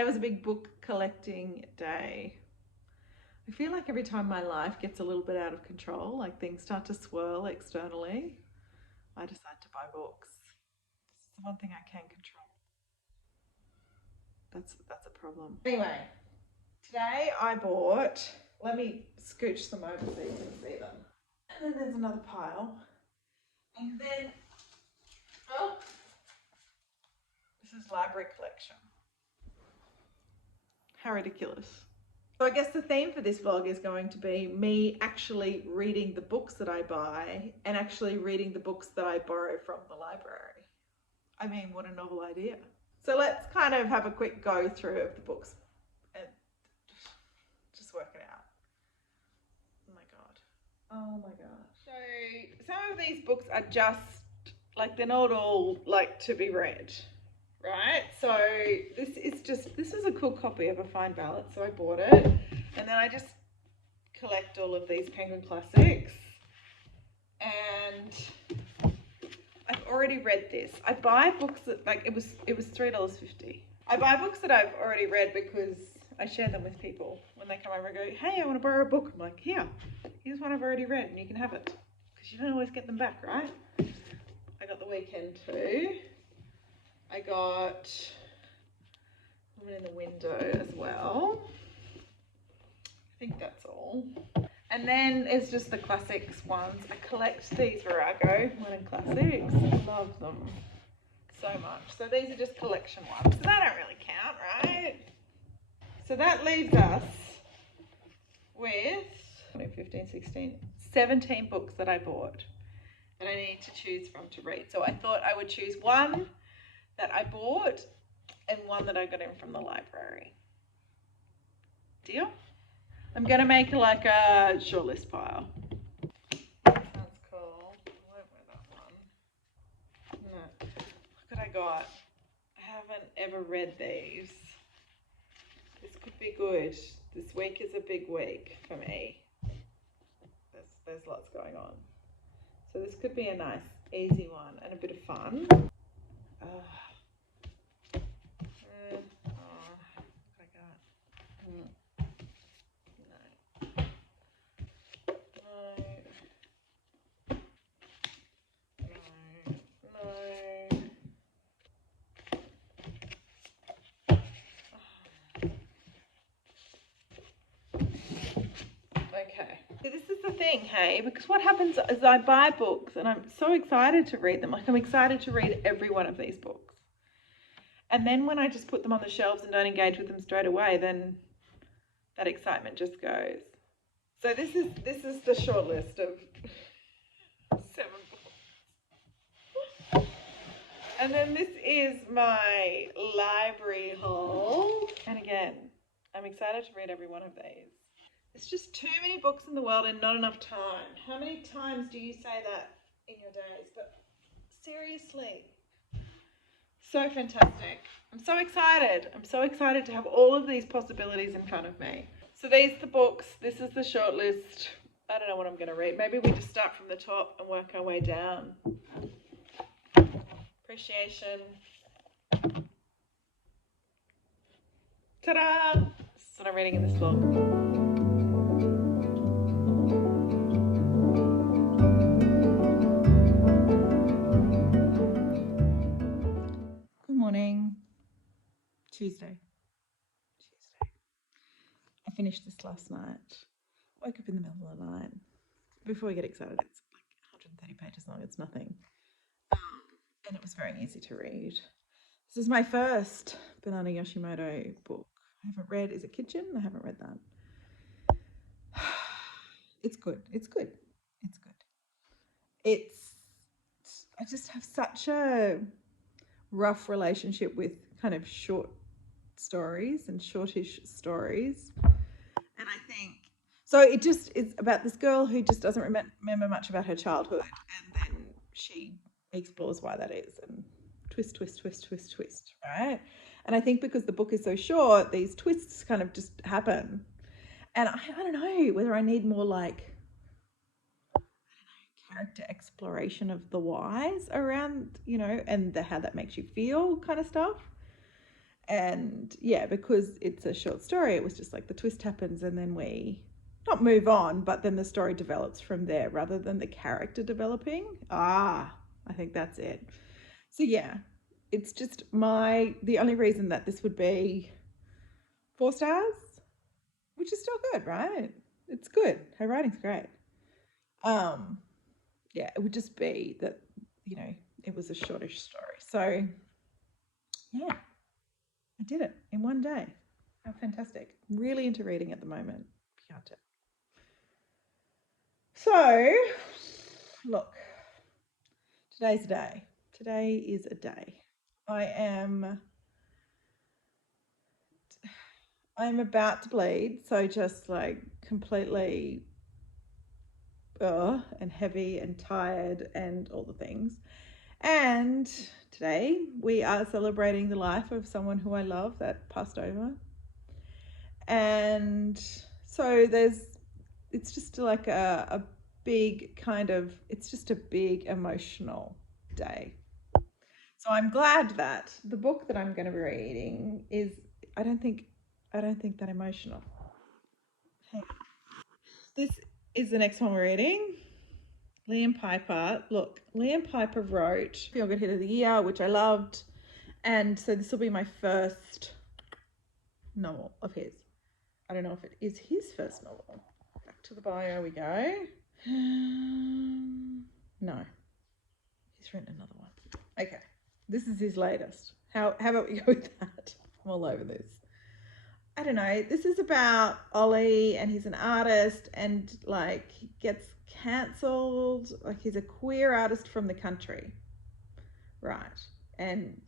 Today was a big book collecting day. I feel like every time my life gets a little bit out of control, like things start to swirl externally, I decide to buy books. It's the one thing I can control. That's a problem. Anyway, today I bought, let me scooch them over so you can see them. And then there's another pile. And then, oh, this is library collection. How ridiculous. So I guess the theme for this vlog is going to be me actually reading the books that I buy and actually reading the books that I borrow from the library. I mean, what a novel idea. So let's kind of have a quick go through of the books and just work it out. Oh my God. Oh my gosh. So some of these books are just like, they're not all like to be read. Right, so this is a cool copy of A Fine Ballad, so I bought it, and then I just collect all of these Penguin classics, and I've already read this. I buy books that, like, it was $3.50. I buy books that I've already read because I share them with people when they come over and go, hey, I want to borrow a book. I'm like, here's one I've already read, and you can have it, because you don't always get them back, right? I got The Weekend too. I got Woman in the Window as well. I think that's all. And then it's just the classics ones. I collect these Virago Modern Classics. I love them so much. So these are just collection ones. So they don't really count, right? So that leaves us with 15, 16, 17 books that I bought that I need to choose from to read. So I thought I would choose one that I bought and one that I got in from the library. Deal? I'm going to make like a shortlist pile. That sounds cool. I won't wear that one. No. Look what I got. I haven't ever read these. This could be good. This week is a big week for me. There's lots going on. So this could be a nice, easy one and a bit of fun. Okay. This is the thing, hey, because what happens is I buy books and I'm so excited to read them. Like, I'm excited to read every one of these books. And then when I just put them on the shelves and don't engage with them straight away, then that excitement just goes. So this is the short list of 7 books. And then this is my library haul. And again, I'm excited to read every one of these. It's just too many books in the world and not enough time. How many times do you say that in your days? But seriously, so fantastic. I'm so excited. I'm so excited to have all of these possibilities in front of me. So these are the books. This is the short list. I don't know what I'm going to read. Maybe we just start from the top and work our way down. Appreciation. Ta-da! This is what I'm reading in this vlog. Morning. Tuesday. I finished this last night. Woke up in the middle of the night. Before we get excited, it's like 130 pages long. It's nothing. And it was very easy to read. This is my first Banana Yoshimoto book. I haven't read, is it Kitchen? I haven't read that. It's good. It's good. It's good. I just have such a rough relationship with kind of short stories and shortish stories, and I think so it just is about this girl who just doesn't remember much about her childhood, and then she explores why that is, and twist, right? And I think because the book is so short, these twists kind of just happen, and I don't know whether I need more like character exploration of the whys around, and how that makes you feel kind of stuff. And yeah, because it's a short story, it was just like the twist happens and then we not move on, but then the story develops from there rather than the character developing. I think that's it. So yeah, it's just the only reason that this would be 4 stars, which is still good, right? It's good. Her writing's great. Yeah, it would just be that, it was a shortish story. So yeah, I did it in one day. How fantastic. I'm really into reading at the moment. Pianta. So, look, today's a day. Today is a day. I'm about to bleed, so just like completely and heavy and tired and all the things. And today we are celebrating the life of someone who I love that passed over. And so it's just like a big it's just a big emotional day. So I'm glad that the book that I'm going to be reading is, I don't think that emotional. Hey. This is the next one we're reading. Liam Piper. Look, Liam Piper wrote Feel Good Hit of the Year, which I loved. And so this will be my first novel of his. I don't know if it is his first novel. Back to the bio we go. No. He's written another one. Okay. This is his latest. How about we go with that? I'm all over this. I don't know. This is about Ollie, and he's an artist, and like he gets cancelled. Like he's a queer artist from the country. Right. And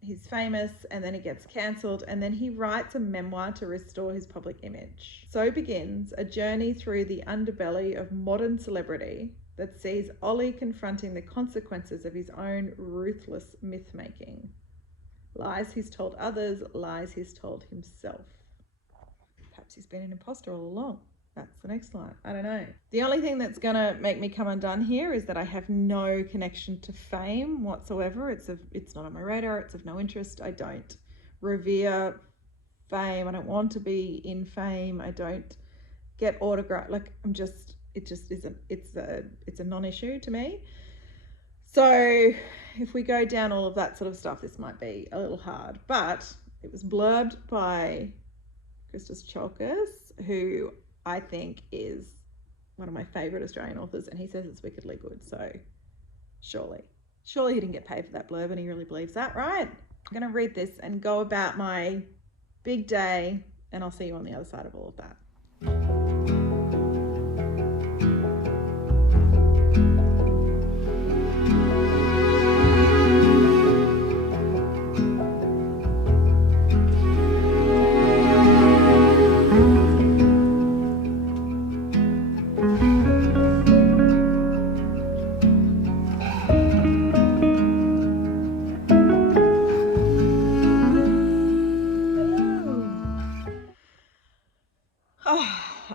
he's famous, and then he gets cancelled, and then he writes a memoir to restore his public image. So begins a journey through the underbelly of modern celebrity that sees Ollie confronting the consequences of his own ruthless myth-making. Lies he's told others, lies he's told himself. Perhaps he's been an imposter all along. That's the next line. I don't know. The only thing that's going to make me come undone here is that I have no connection to fame whatsoever. It's not on my radar. It's of no interest. I don't revere fame. I don't want to be in fame. I don't get autograph. Like it just isn't. It's a non-issue to me. So if we go down all of that sort of stuff, this might be a little hard. But it was blurbed by Christos Tsiolkas, who I think is one of my favourite Australian authors, and he says it's wickedly good. So surely he didn't get paid for that blurb, and he really believes that, right? I'm going to read this and go about my big day, and I'll see you on the other side of all of that.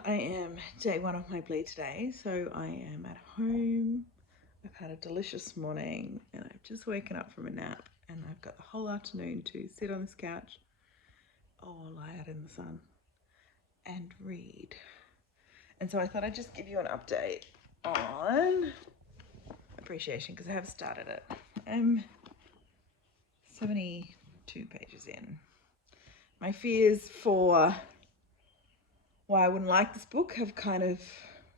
I am day one of my bleed today, so I am at home. I've had a delicious morning, and I've just woken up from a nap, and I've got the whole afternoon to sit on this couch or lie out in the sun and read. And so I thought I'd just give you an update on appreciation, because I have started it. I'm 72 pages in. My fears for why I wouldn't like this book have kind of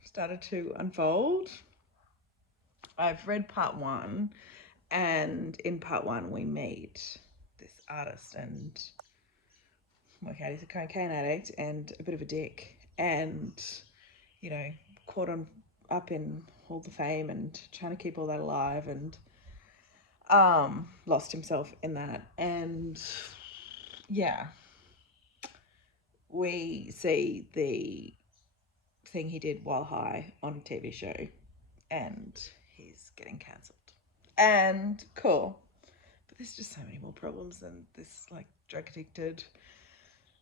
started to unfold. I've read part one, and in part one we meet this artist and work out he's a cocaine addict and a bit of a dick, and caught up in all the fame and trying to keep all that alive, and lost himself in that. And yeah, we see the thing he did while high on a TV show, and he's getting cancelled. And cool. But there's just so many more problems than this like drug addicted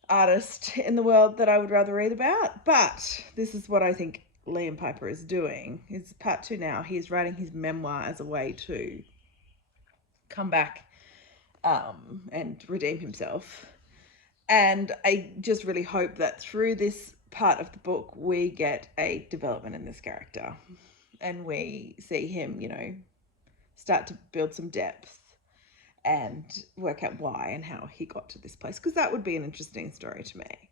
artist in the world that I would rather read about. But this is what I think Liam Piper is doing. It's part two now. He's writing his memoir as a way to come back and redeem himself. And I just really hope that through this part of the book, we get a development in this character and we see him, start to build some depth and work out why and how he got to this place. Because that would be an interesting story to me.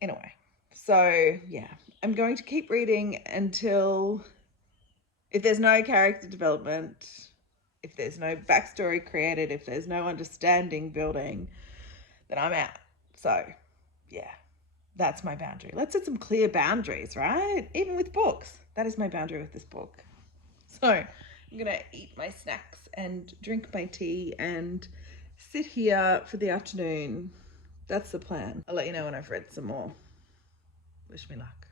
In a way. So, yeah, I'm going to keep reading until, if there's no character development, if there's no backstory created, if there's no understanding building, then I'm out. So, yeah, that's my boundary. Let's set some clear boundaries, right? Even with books. That is my boundary with this book. So, I'm going to eat my snacks and drink my tea and sit here for the afternoon. That's the plan. I'll let you know when I've read some more. Wish me luck.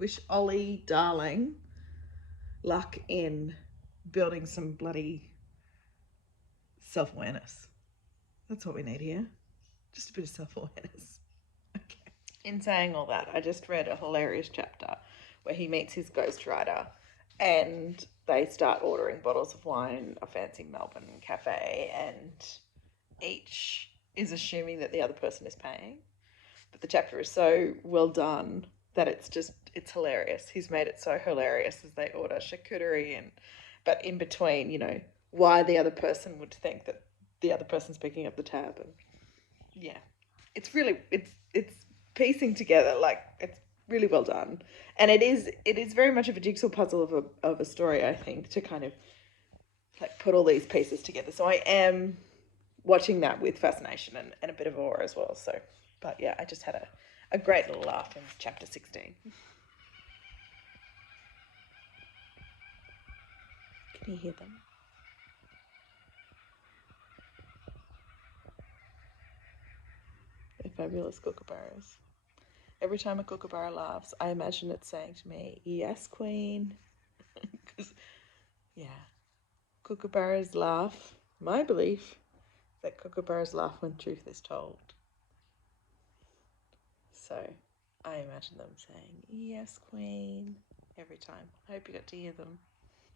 Wish Ollie, darling, luck in building some bloody self-awareness. That's what we need here. Just a bit of self-awareness. Okay. In saying all that, I just read a hilarious chapter where he meets his ghostwriter and they start ordering bottles of wine, a fancy Melbourne cafe, and each is assuming that the other person is paying. But the chapter is so well done that it's hilarious. He's made it so hilarious as they order charcuterie but in between, why the other person would think that the other person's picking up the tab. And yeah, it's piecing together, like, it's really well done. And it is very much of a jigsaw puzzle of a story, I think, to kind of like put all these pieces together. So I am watching that with fascination and a bit of awe as well. So, but yeah, I just had a great little laugh in chapter 16. Can you hear them? They're fabulous kookaburras. Every time a kookaburra laughs, I imagine it saying to me, "Yes, Queen." Because, yeah, kookaburras laugh. My belief is that kookaburras laugh when truth is told. So I imagine them saying, "Yes, Queen," every time. I hope you got to hear them.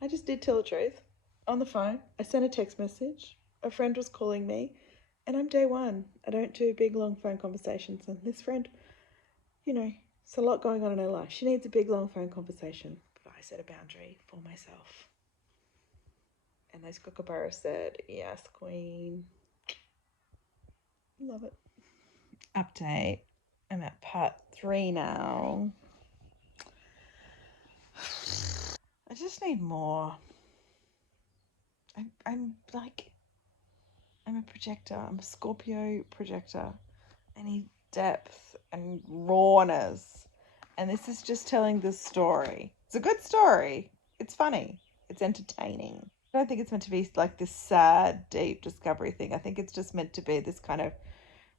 I just did tell the truth. On the phone, I sent a text message. A friend was calling me, and I'm day one. I don't do big, long phone conversations. And this friend, it's a lot going on in her life. She needs a big, long phone conversation. But I set a boundary for myself. And those kookaburras said, "Yes, Queen." Love it. Update. I'm at part 3 now. I just need more. I'm a projector. I'm a Scorpio projector. I need depth and rawness. And this is just telling this story. It's a good story. It's funny. It's entertaining. I don't think it's meant to be like this sad, deep discovery thing. I think it's just meant to be this kind of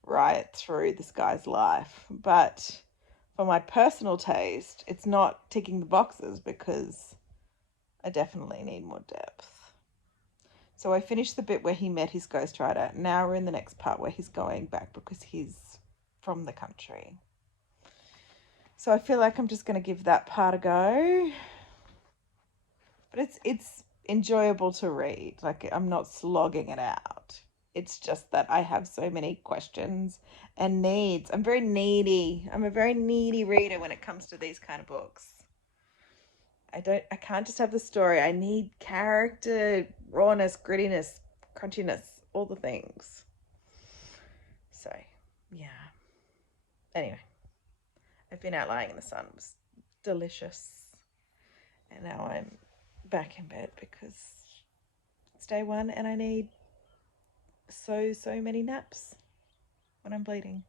riot through this guy's life. But for my personal taste, it's not ticking the boxes because I definitely need more depth. So I finished the bit where he met his ghostwriter. Now we're in the next part where he's going back because he's from the country. So I feel like I'm just going to give that part a go. But it's enjoyable to read. Like, I'm not slogging it out. It's just that I have so many questions and needs. I'm very needy. I'm a very needy reader when it comes to these kind of books. I can't just have the story. I need character, rawness, grittiness, crunchiness, all the things. So, yeah. Anyway, I've been out lying in the sun. It was delicious. And now I'm back in bed because it's day one and I need so many naps when I'm bleeding.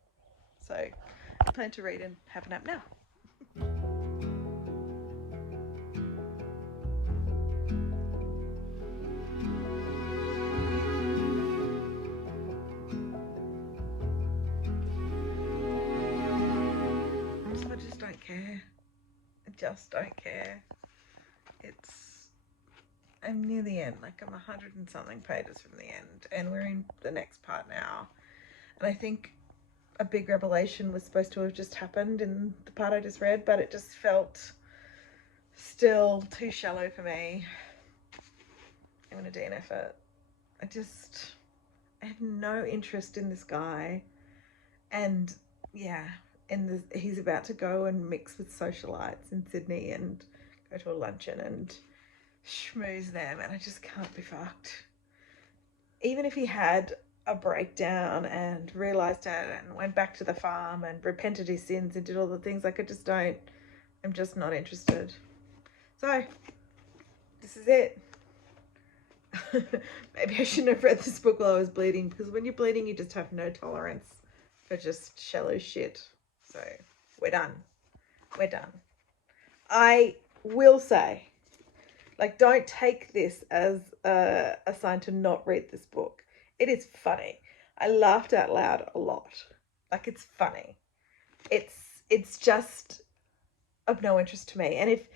So I plan to read and have a nap now. I just don't care. I just don't care. I'm near the end. Like, I'm 100 and something pages from the end, and we're in the next part now. And I think a big revelation was supposed to have just happened in the part I just read, but it just felt still too shallow for me. I'm going to DNF it. I had no interest in this guy. And yeah, and he's about to go and mix with socialites in Sydney and go to a luncheon and schmooze them, and I just can't be fucked. Even if he had a breakdown and realised it and went back to the farm and repented his sins and did all the things, like, I'm just not interested. So, this is it. Maybe I shouldn't have read this book while I was bleeding, because when you're bleeding, you just have no tolerance for just shallow shit. So, we're done. We're done. I will say, like, don't take this as a sign to not read this book. It is funny. I laughed out loud a lot. Like, it's funny. It's just of no interest to me. And if,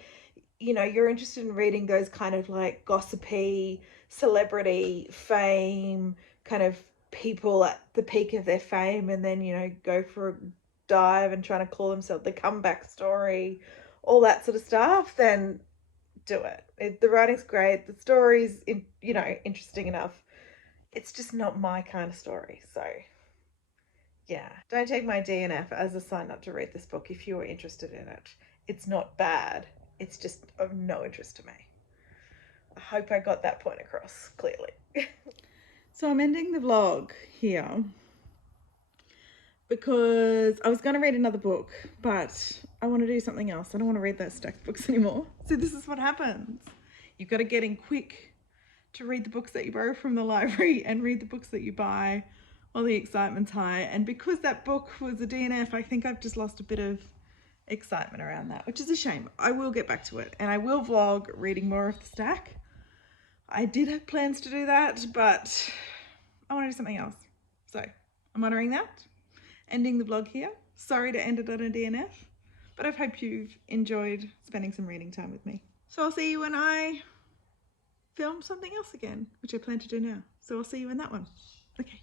you know, you're interested in reading those kind of like gossipy, celebrity, fame, kind of people at the peak of their fame and then, you know, go for a dive and trying to call themselves the comeback story, all that sort of stuff, then do it. The writing's great. The story's, you know, interesting enough. It's just not my kind of story. So, yeah. Don't take my DNF as a sign not to read this book if you are interested in it. It's not bad. It's just of no interest to me. I hope I got that point across clearly. So I'm ending the vlog here because I was going to read another book, but I want to do something else. I don't want to read those stacked books anymore. So this is what happens. You've got to get in quick to read the books that you borrow from the library and read the books that you buy while the excitement's high. And because that book was a DNF, I think I've just lost a bit of excitement around that, which is a shame. I will get back to it and I will vlog reading more of the stack. I did have plans to do that, but I want to do something else. So I'm honouring that. Ending the vlog here. Sorry to end it on a DNF, but I hope you've enjoyed spending some reading time with me. So I'll see you when I film something else again, which I plan to do now. So I'll see you in that one. Okay.